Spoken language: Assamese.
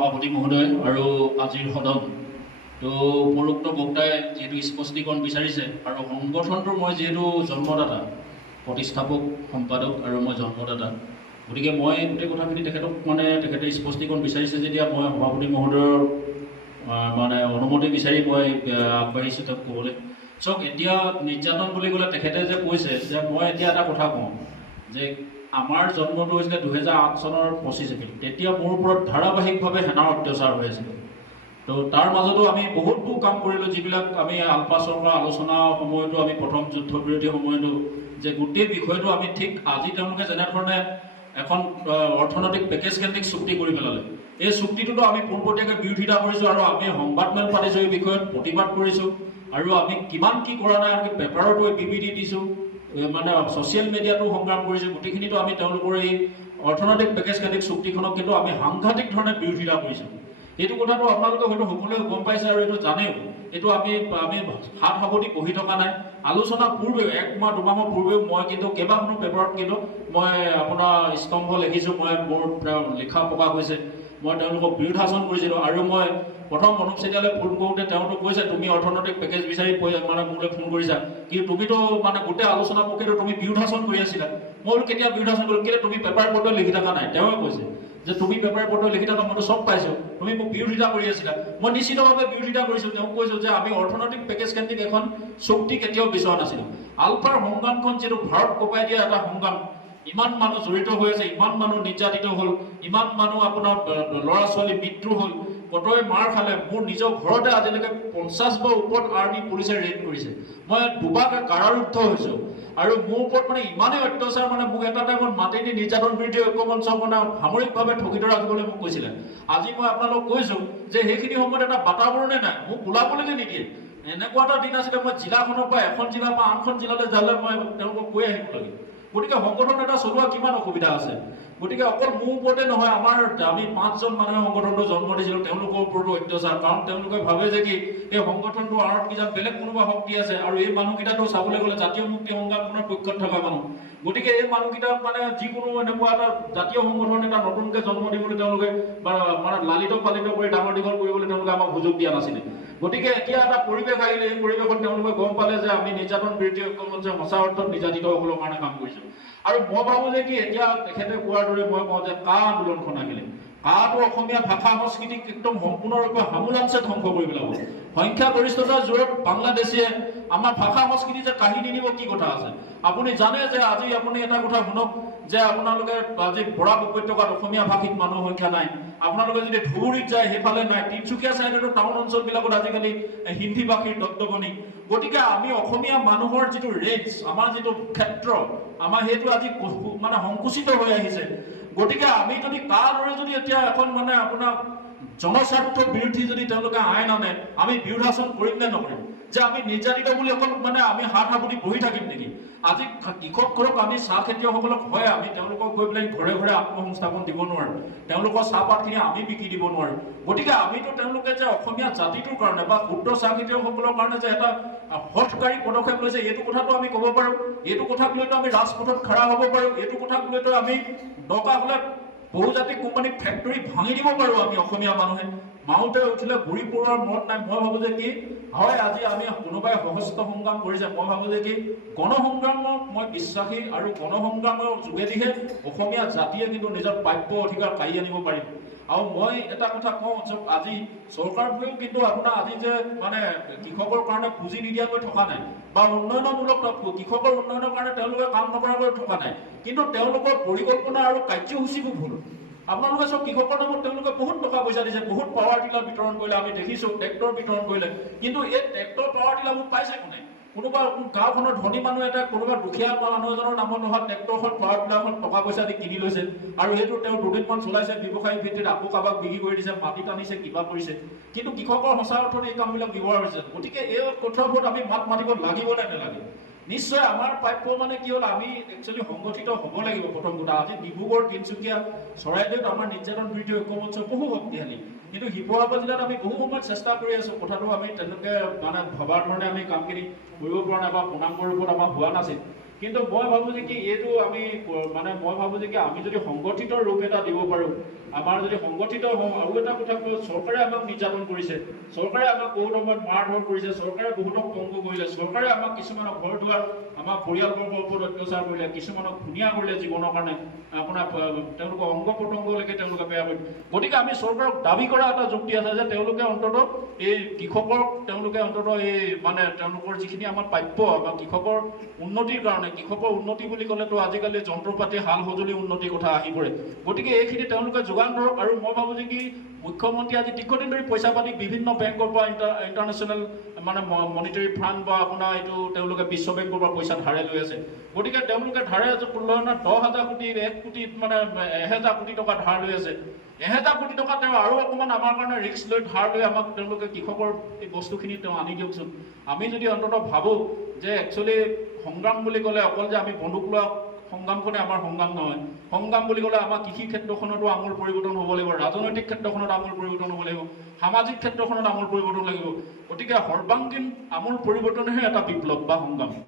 সভাপতি মহোদয় আৰু আজিৰ সদন তো উপৰোক্ত বক্তাই যিহেতু স্পষ্টীকৰণ বিচাৰিছে আৰু সংগঠনটোৰ মই যিহেতু জন্মদাতা প্ৰতিষ্ঠাপক সম্পাদক আৰু মই জন্মদাতা গতিকে মই গোটেই কথাখিনি তেখেতক তেখেতে স্পষ্টীকৰণ বিচাৰিছে যেতিয়া মই সভাপতি মহোদয়ৰ অনুমতি বিচাৰি মই আগবাঢ়িছোঁ তেওঁক ক'বলৈ চাওক এতিয়া নিৰ্যাতন বুলি ক'লে তেখেতে যে কৈছে যে মই এতিয়া এটা কথা কওঁ যে আমাৰ জন্মটো হৈছিলে 2008 চনৰ 25 এপ্ৰিল তেতিয়া মোৰ ওপৰত ধাৰাবাহিকভাৱে সেনাৰ অত্যাচাৰ হৈ আছিল তো তাৰ মাজতো আমি বহুতো কাম কৰিলোঁ যিবিলাক আমি আলপাছৰ পৰা আলোচনাৰ সময়তো আমি প্ৰথম যুদ্ধবিৰতি সময়তো যে গোটেই বিষয়টো আমি ঠিক আজি তেওঁলোকে যেনেধৰণে এখন অৰ্থনৈতিক পেকেজ কেন্দ্ৰিক চুক্তি কৰি পেলালে এই চুক্তিটোতো আমি পোনপটীয়াকৈ বিৰোধিতা কৰিছোঁ আৰু আমি সংবাদমেল পাতিছোঁ এই বিষয়ত প্ৰতিবাদ কৰিছোঁ আৰু আমি কিমান কি কৰা নাই আমি পেপাৰতো বিবৃতি দিছোঁ ছ'চিয়েল মিডিয়াতো সংগ্ৰাম কৰিছোঁ গোটেইখিনিতো আমি তেওঁলোকৰ এই অৰ্থনৈতিক পেকেজ কেন্দ্ৰিক চুক্তিখনক কিন্তু আমি সাংঘাতিক ধৰণে বিৰোধিতা কৰিছোঁ এইটো কথাটো আপোনালোকে হয়তো সকলোৱে গম পাইছে আৰু এইটো জানেও এইটো আমি হাত সাৱটি বহি থকা নাই আলোচনা পূৰ্বেও 1 মাহ 2 মাহৰ পূৰ্বেও মই কিন্তু কেইবাখনো পেপাৰত কিন্তু মই আপোনাৰ স্তম্ভ লিখিছোঁ মই মোৰ লিখা প্ৰকাশ হৈছে মই তেওঁলোকক বিৰোধাচৰণ কৰিছিলোঁ আৰু মই প্ৰথম অনুপ চেতিয়ালৈ ফোন কৰোঁতে তেওঁতো কৈছে তুমি অৰ্থনৈতিক পেকেজ বিচাৰি মোলৈ ফোন কৰিছা কিন্তু তুমিতো গোটেই আলোচনা প্ৰক্ৰিয়াটো তুমি বিৰোধাচৰণ কৰি আছিলা মই বোলো কেতিয়া বিৰোধাচৰণ কৰিলোঁ কেলৈ তুমি পেপাৰ পত্ৰ লিখি থকা নাই তেওঁৱে কৈছে যে তুমি পেপাৰ পত্ৰ লিখি থকা মইতো চব পাইছোঁ তুমি মোক বিৰোধিতা কৰি আছিলা মই নিশ্চিতভাৱে বিৰোধিতা কৰিছোঁ তেওঁক কৈছোঁ যে আমি অৰ্থনৈতিক পেকেজ কেন্দ্ৰিক এখন চুক্তি কেতিয়াও বিচৰা নাছিলোঁ আলফাৰ সংগ্ৰামখন যিটো ভাৰত কঁপাই দিয়া এটা সংগ্ৰাম ইমান মানুহ জড়িত হৈ আছে ইমান মানুহ নিৰ্যাতিত হ'ল ইমান মানুহ আপোনাৰ ল'ৰা ছোৱালী মৃত্যু হ'ল কটৰে মাৰ খালে মোৰ নিজৰ ঘৰতে আজিলৈকে 50 ওপৰত আৰ্মি পুলিচে ৰেড কৰিছে মই দুবাৰ কাৰাৰুদ্ধ হৈছোঁ আৰু মোৰ ওপৰত ইমানেই অত্যাচাৰ মোক এটা টাইমত মাতি নি নিৰ্যাতন বিৰোধী ঐক্যমঞ্চ সামৰিকভাৱে ঠগিত ৰাখিবলৈ মোক কৈছিলে আজি মই আপোনালোকক কৈছোঁ যে সেইখিনি সময়ত এটা বাতাবৰণে নাই মোক ওলাবলৈকে নিদিয়ে এনেকুৱা এটা দিন আছিলে মই জিলাখনৰ পৰা এখন জিলাৰ পৰা আনখন জিলালৈ যালে মই তেওঁলোকক কৈ আহিব লাগে গতিকে সংগঠন এটা চলোৱা কিমান অসুবিধা আছে গতিকে অকল মোৰ ওপৰতে নহয় আমি 5জন মানুহে সংগঠনটো জন্ম দিছিলোঁ তেওঁলোকৰ ওপৰতো অত্যাচাৰ কাৰণ তেওঁলোকে ভাবে যে কি এই সংগঠনটো আঁৰত কিজান বেলেগ কোনোবা শক্তি আছে আৰু এই মানুহকেইটাতো চাবলৈ গ'লে জাতীয় মুক্তি সংগ্ৰামখনৰ পক্ষত থকা মানুহ গতিকে এই মানুহকেইটাক যিকোনো এনেকুৱা এটা জাতীয় সংগঠন এটা নতুনকৈ জন্ম দিবলৈ তেওঁলোকে লালিত পালিত কৰি ডাঙৰ দীঘল কৰিবলৈ তেওঁলোকে আমাক সুযোগ দিয়া নাছিলে গতিকে এতিয়া এটা পৰিৱেশ আহিলে এই পৰিৱেশত তেওঁলোকে গম পালে যে আমি নিৰ্যাতন বিৰোধী ঐক্যমঞ্চে সঁচা অৰ্থত নিৰ্যাতিতসকলৰ কাৰণে কাম কৰিছোঁ আৰু মই ভাবোঁ যে কি এতিয়া তেখেতে কোৱাৰ দৰে মই কওঁ যে কা আন্দোলনখন আহিলে কাটো অসমীয়া ভাষা সংস্কৃতিক একদম সম্পূৰ্ণৰূপে হামুলাঞ্চে ধ্বংস কৰি পেলাব সংখ্যাগৰিষ্ঠতাৰ জোৰত বাংলাদেশে আমাৰ ভাষা সংস্কৃতি যে কাঢ়ি নিনিব কি কথা আছে আপুনি জানে যে আজি আপুনি এটা কথা শুনক যে আপোনালোকে আজি বৰাক উপত্যকাত অসমীয়া ভাষিক মানুহৰ সংখ্যা নাই আপোনালোকে যদি ধুবুৰীত যায় সেইফালে নাই তিনিচুকীয়া চাইডতো টাউন অঞ্চলবিলাকত আজিকালি হিন্দী ভাষীৰ দগদগনি গতিকে আমি অসমীয়া মানুহৰ যিটো ৰেঞ্জ আমাৰ যিটো ক্ষেত্ৰ আমাৰ সেইটো আজি সংকুচিত হৈ আহিছে গতিকে আমি যদি তাৰ দৰে যদি এতিয়া এখন আপোনাৰ জনস্বাৰ্থ বিৰোধী যদি তেওঁলোকে আইন আনে আমি বিৰোধাচৰণ কৰিম নে নকৰিম যে আমি নিৰ্যাতিত বুলি অকল আমি হাত সাৱটি বহি থাকিম নেকি আজি কৃষকসকলক আমি চাহ খেতিয়কসকলক হয় আমি তেওঁলোকক গৈ পেলাই ঘৰে ঘৰে আত্মসংস্থাপন দিব নোৱাৰোঁ তেওঁলোকৰ চাহপাতখিনি আমি বিক্ৰী দিব নোৱাৰোঁ গতিকে আমিতো তেওঁলোকে যে অসমীয়া জাতিটোৰ কাৰণে বা ক্ষুদ্ৰ চাহ খেতিয়কসকলৰ কাৰণে যে এটা হঠকাৰী পদক্ষেপ লৈছে এইটো কথাটো আমি ক'ব পাৰোঁ এইটো কথাক লৈতো আমি ৰাজপথত খাৰা হ'ব পাৰোঁ এইটো কথাক লৈতো আমি দৰকাৰ হ'লে বহুজাতিক কোম্পানীক ফেক্টৰী ভাঙি দিব পাৰোঁ আমি অসমীয়া মানুহে মাউতে উঠিলে বুঢ়ী পৰুৱাৰ মনত নাই মই ভাবোঁ যে কি হয় আজি আমি কোনোবাই সশস্ত্ৰ সংগ্ৰাম কৰিছে মই ভাবোঁ যে কি গণসংগ্ৰামক মই বিশ্বাসী আৰু গণসংগ্ৰামৰ যোগেদিহে অসমীয়া জাতিয়ে কিন্তু নিজৰ প্ৰাপ্য অধিকাৰ কাঢ়ি আনিব পাৰিম আৰু মই এটা কথা কওঁ আজি চৰকাৰবোৰেও কিন্তু আপোনাৰ আজি যে কৃষকৰ কাৰণে পুঁজি নিদিয়াকৈ থকা নাই বা উন্নয়নমূলক কৃষকৰ উন্নয়নৰ কাৰণে তেওঁলোকে কাম নকৰাকৈ থকা নাই কিন্তু তেওঁলোকৰ পৰিকল্পনা আৰু কাৰ্যসূচীবোৰ ভুল আপোনালোকে চব কৃষকৰ নামত তেওঁলোকে বহুত টকা পইচা দিছে বহুত পাৱাৰ টিলাৰ বিতৰণ কৰিলে আমি দেখিছোঁ ট্ৰেক্টৰ বিতৰণ কৰিলে কিন্তু এই ট্ৰেক্টৰ পাৱাৰ টিলাৰবোৰ পাইছে কোনে কোনোবা গাঁওখনৰ ধনী মানুহ এটা কোনোবা দুখীয়া মানুহ এজনৰ নামত নহয় ট্ৰেক্টৰখন পাৱাৰ টিলাৰখন টকা পইচা দি কিনি লৈছে আৰু সেইটো তেওঁ দুদিনমান চলাইছে ব্যৱসায়িক ভিত্তিত আকৌ কাৰোবাক বিক্ৰী কৰি দিছে মাটি টানিছে কিবা কৰিছে কিন্তু কৃষকৰ সঁচা অৰ্থত এই কামবিলাক ব্যৱহাৰ হৈছে গতিকে এই কথাৰ ওপৰত আমি মাত মাতিব লাগিব নে নালাগে নিশ্চয় আমাৰ প্ৰাপ্য কি হ'ল আমি একচুৱেলি সংগঠিত হ'ব লাগিব প্ৰথম কথা আজি ডিব্ৰুগড় তিনিচুকীয়া চৰাইদেউত আমাৰ নিৰ্যাতন বিৰোধী ঐক্যমঞ্চ বহু শক্তিশালী কিন্তু শিৱসাগৰ জিলাত আমি বহু সময়ত চেষ্টা কৰি আছোঁ কথাটো আমি তেনেকৈ ভবাৰ ধৰণে আমি কামখিনি কৰিব পৰা নাই বা পূৰ্ণাংগ ৰূপত আমাৰ হোৱা নাছিল কিন্তু মই ভাবোঁ যে কি এইটো আমি মানে মই ভাবোঁ যে কি আমি যদি সংগঠিত ৰূপ এটা দিব পাৰোঁ, আমাৰ যদি সংগঠিত হওঁ, আৰু এটা কথা কওঁ, চৰকাৰে আমাক নিৰ্যাতন কৰিছে, চৰকাৰে আমাক বহুত সময়ত মাৰ ধৰ কৰিছে, চৰকাৰে বহুতক পংগু কৰিলে, চৰকাৰে আমাক কিছুমানক ঘৰ দুৱাৰ, আমাৰ পৰিয়ালবৰ্গৰ ওপৰত অত্যাচাৰ কৰিলে, কিছুমানক ধুনীয়া কৰিলে জীৱনৰ কাৰণে, আপোনাৰ তেওঁলোকৰ অংগ প্ৰত্যংগলৈকে তেওঁলোকে বেয়া কৰিলে। গতিকে আমি চৰকাৰক দাবী কৰা এটা যুক্তি আছে যে তেওঁলোকে অন্ততঃ এই কৃষকক তেওঁলোকে অন্ততঃ এই মানে তেওঁলোকৰ যিখিনি আমাৰ প্ৰাপ্য বা কৃষকৰ উন্নতিৰ কাৰণে, কৃষকৰ উন্নতি বুলি ক'লেতো আজিকালি যন্ত্ৰপাতি হাল সঁজুলি উন্নতিৰ কথা আহি পৰে। গতিকে এইখিনি তেওঁলোকে যোগান ধৰক। আৰু মই ভাবোঁ যে কি মুখ্যমন্ত্ৰী আজি দীৰ্ঘদিন ধৰি পইচা পাতি বিভিন্ন বেংকৰ পৰা ইণ্টাৰনেশ্যনেল মানে মনিটাৰী ফাণ্ড বা আপোনাৰ এইটো তেওঁলোকে বিশ্ব বেংকৰ পৰা পইচা ধাৰে লৈ আছে। গতিকে তেওঁলোকে ধাৰে লয় না 10,000 কোটি 1 কোটি মানে 1000 কোটি টকা ধাৰ লৈ আছে। 1000 কোটি টকা তেওঁ আৰু অকণমান আমাৰ কাৰণে ৰিস্ক লৈ ধাৰ লৈ আমাক তেওঁলোকে কৃষকৰ এই বস্তুখিনি তেওঁ আনি দিয়কচোন। আমি যদি অন্ততঃ ভাবোঁ যে একচুৱেলি সংগ্ৰাম বুলি ক'লে অকল যে আমি বন্দুক লোৱা সংগ্ৰামখনে আমাৰ সংগ্ৰাম নহয়। সংগ্ৰাম বুলি ক'লে আমাৰ কৃষি ক্ষেত্ৰখনতো আমূল পৰিৱৰ্তন হ'ব লাগিব, ৰাজনৈতিক ক্ষেত্ৰখনত আমূল পৰিৱৰ্তন হ'ব লাগিব, সামাজিক ক্ষেত্ৰখনত আমূল পৰিৱৰ্তন লাগিব। গতিকে সৰ্বাংগীন আমূল পৰিৱৰ্তনহে এটা বিপ্লৱ বা সংগ্ৰাম।